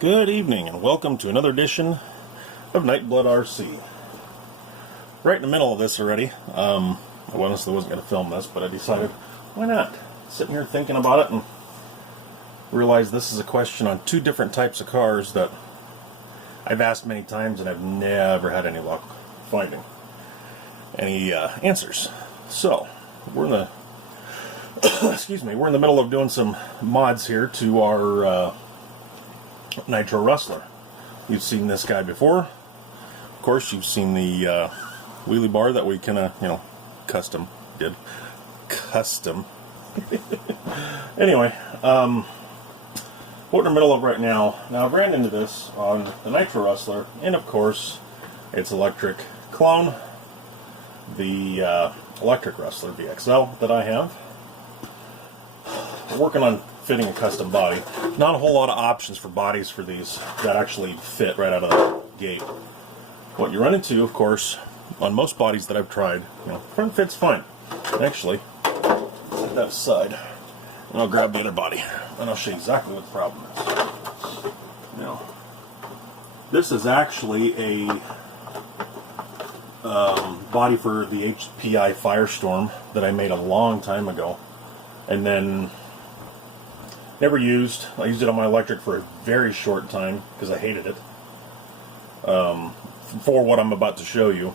Good evening and welcome to another edition of NightBlood RC. Right in the middle of this already. I honestly wasn't going to film this, but I decided, why not? Sitting here thinking about it and realized this is a question on two different types of cars that I've asked many times and I've never had any luck finding any answers. So, we're in the excuse me, we're in the middle of doing some mods here to our Nitro Rustler. You've seen this guy before. Of course, you've seen the wheelie bar that we kind of, custom did. Custom. Anyway, what we're in the middle of right now. Now, I've ran into this on the Nitro Rustler, and of course, its electric clone, the electric Rustler VXL that I have. We're working on fitting a custom body. Not a whole lot of options for bodies for these that actually fit right out of the gate. What you run into, of course, on most bodies that I've tried, front fit's fine. Actually, set that aside, and I'll grab the other body, and I'll show you exactly what the problem is. Now, this is actually a body for the HPI Firestorm that I made a long time ago, and then never used. I used it on my electric for a very short time because I hated it for what I'm about to show you.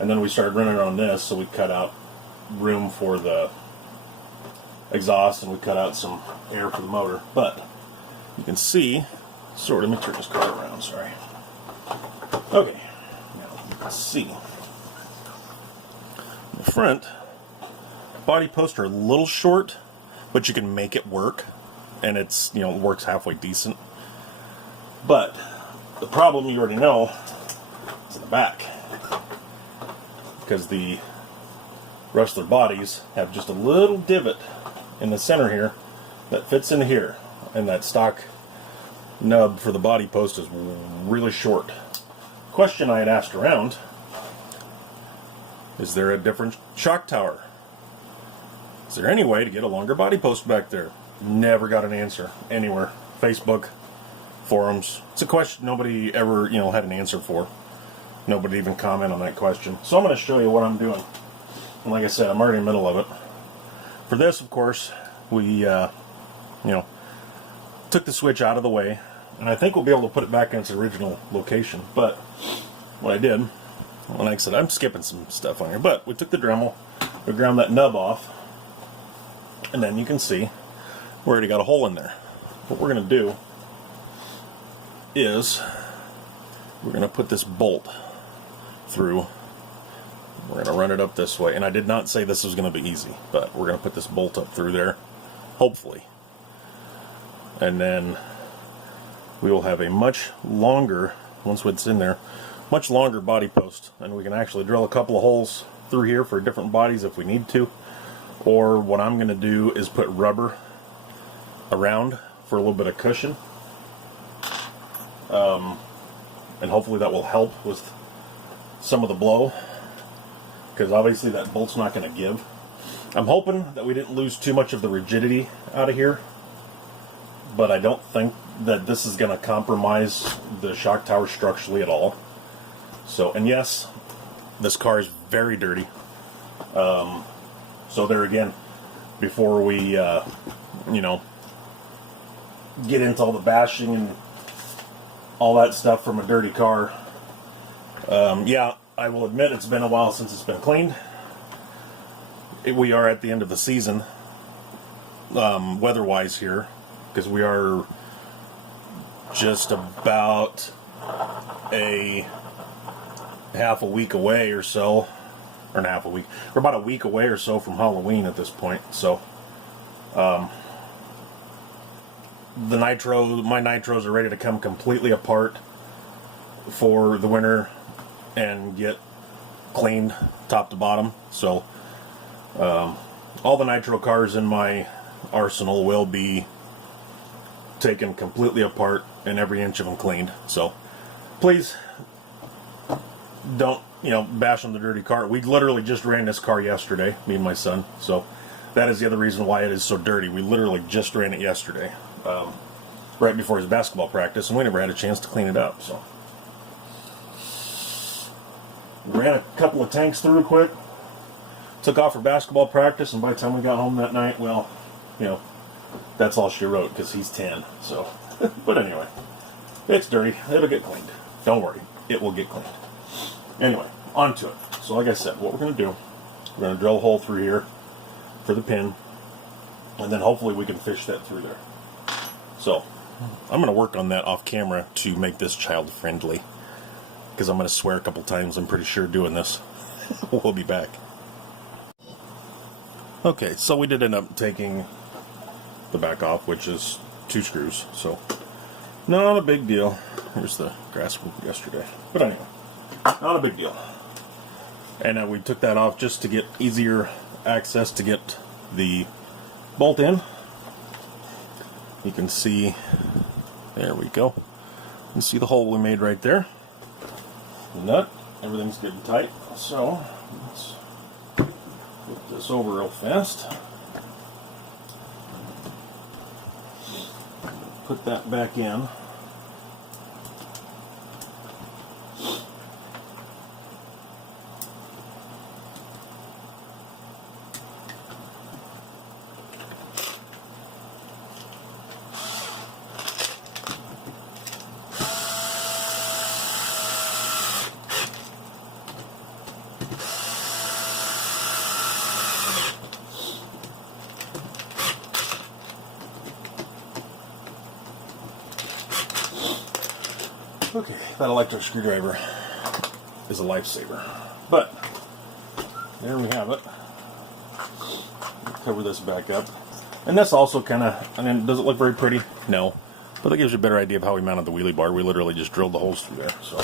And then we started running it on this, so we cut out room for the exhaust and we cut out some air for the motor. But you can see, let me turn this car around, sorry. Okay, now you can see in the front, body posts are a little short, but you can make it work. And it's, it works halfway decent. But the problem you already know is in the back. Because the Rustler bodies have just a little divot in the center here that fits into here. And that stock nub for the body post is really short. Question I had asked around, is there a different shock tower? Is there any way to get a longer body post back there? Never got an answer anywhere. Facebook, forums. It's a question nobody ever, had an answer for. Nobody even comment on that question. So I'm going to show you what I'm doing. And like I said, I'm already in the middle of it. For this, of course, we, took the switch out of the way. And I think we'll be able to put it back in its original location. But what I did, like I said, I'm skipping some stuff on here. But we took the Dremel, we ground that nub off. And then you can see we already got a hole in there. What we're going to do is we're going to put this bolt through. We're going to run it up this way. And I did not say this was going to be easy, but we're going to put this bolt up through there, hopefully. And then we will have a much longer, once it's in there, much longer body post. And we can actually drill a couple of holes through here for different bodies if we need to. Or what I'm going to do is put rubber around for a little bit of cushion, and hopefully that will help with some of the blow, because obviously that bolt's not going to give. I'm hoping that we didn't lose too much of the rigidity out of here, but I don't think that this is going to compromise the shock tower structurally at all. So, and yes, this car is very dirty. So there again, before we get into all the bashing and all that stuff from a dirty car. Yeah, I will admit it's been a while since it's been cleaned. We are at the end of the season, weather-wise here, because we are just about a half a week away or so, or half a week. We're about a week away or so from Halloween at this point, so my nitros are ready to come completely apart for the winter and get cleaned top to bottom. So all the nitro cars in my arsenal will be taken completely apart and every inch of them cleaned. So please don't bash on the dirty car. We literally just ran this car yesterday, me and my son. So that is the other reason why it is so dirty. We literally just ran it yesterday. right before his basketball practice, and we never had a chance to clean it up. So ran a couple of tanks through quick, took off for basketball practice, and by the time we got home that night, well, you know, that's all she wrote, because he's 10. So, but anyway, it's dirty. It'll get cleaned. Don't worry, it will get cleaned. Anyway, on to it. So like I said, what we're going to do, we're going to drill a hole through here for the pin, and then hopefully we can fish that through there. So I'm going to work on that off camera to make this child friendly, because I'm going to swear a couple times, I'm pretty sure, doing this. We'll be back. Okay, so we did end up taking the back off, which is 2 screws, so not a big deal. Here's the grass from yesterday. But anyway, not a big deal. And we took that off just to get easier access to get the bolt in. You can see, there we go. You can see the hole we made right there. The nut, everything's good and tight. So let's flip this over real fast. Put that back in. Okay, that electric screwdriver is a lifesaver. But there we have it. Cover this back up. And this also kind of, I mean, does it look very pretty? No. But that gives you a better idea of how we mounted the wheelie bar. We literally just drilled the holes through there. So,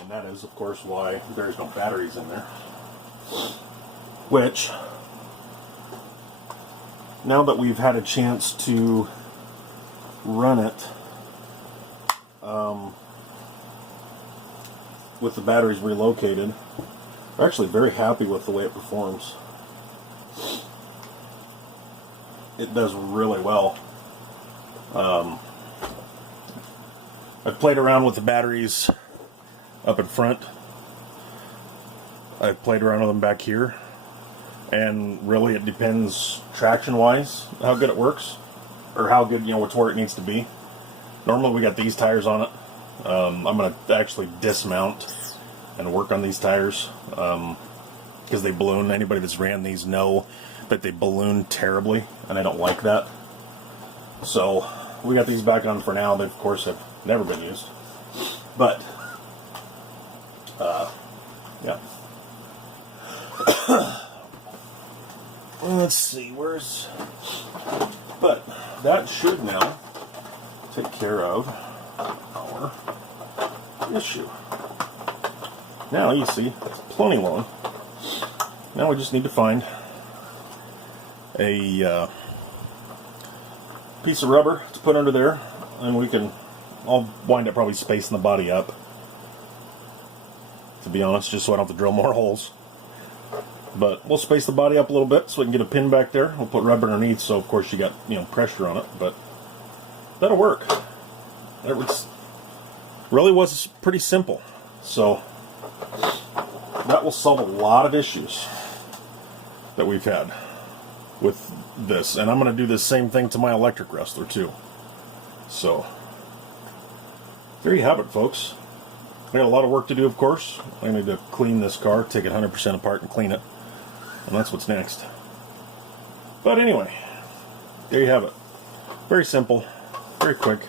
and that is, of course, why there's no batteries in there. Which, now that we've had a chance to run it with the batteries relocated, we're actually very happy with the way it performs. It does really well. I've played around with the batteries up in front. I've played around with them back here. And really it depends traction-wise how good it works. Or how good, you know, it's where it needs to be. Normally we got these tires on it. I'm going to actually dismount and work on these tires. Because they balloon. Anybody that's ran these know that they balloon terribly. And I don't like that. So we got these back on for now. They, of course, have never been used. But, yeah. Let's see, but that should now take care of our issue. Now you see, it's plenty long. Now we just need to find a piece of rubber to put under there, and I'll wind up probably spacing the body up, to be honest, just so I don't have to drill more holes. But we'll space the body up a little bit so we can get a pin back there. We'll put rubber underneath, so of course you got, you know, pressure on it, but that'll work. It really was pretty simple. So that will solve a lot of issues that we've had with this. And I'm going to do the same thing to my electric Rustler too. So there you have it, folks. We got a lot of work to do, of course. I need to clean this car, take it 100% apart and clean it. And that's what's next. But anyway, there you have it. Very simple, very quick.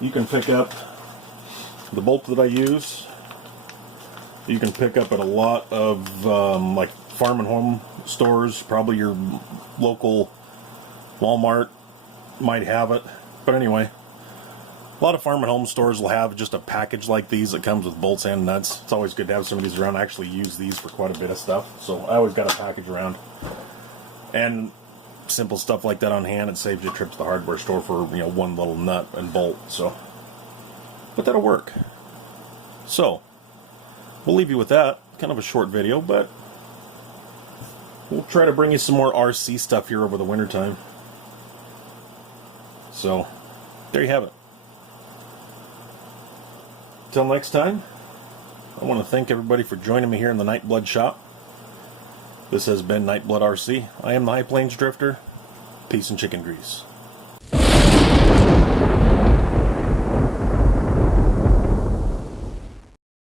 You can pick up the bolt that I use. You can pick up at a lot of like farm and home stores. Probably your local Walmart might have it. But anyway, a lot of farm and home stores will have just a package like these that comes with bolts and nuts. It's always good to have some of these around. I actually use these for quite a bit of stuff, so I always got a package around. And simple stuff like that on hand, it saves you trips to the hardware store for, you know, one little nut and bolt. So, but that'll work. So, we'll leave you with that. Kind of a short video, but we'll try to bring you some more RC stuff here over the wintertime. So, there you have it. Till next time, I want to thank everybody for joining me here in the NightBlood shop. This has been NightBlood RC. I am the High Plains Drifter. Peace and chicken grease.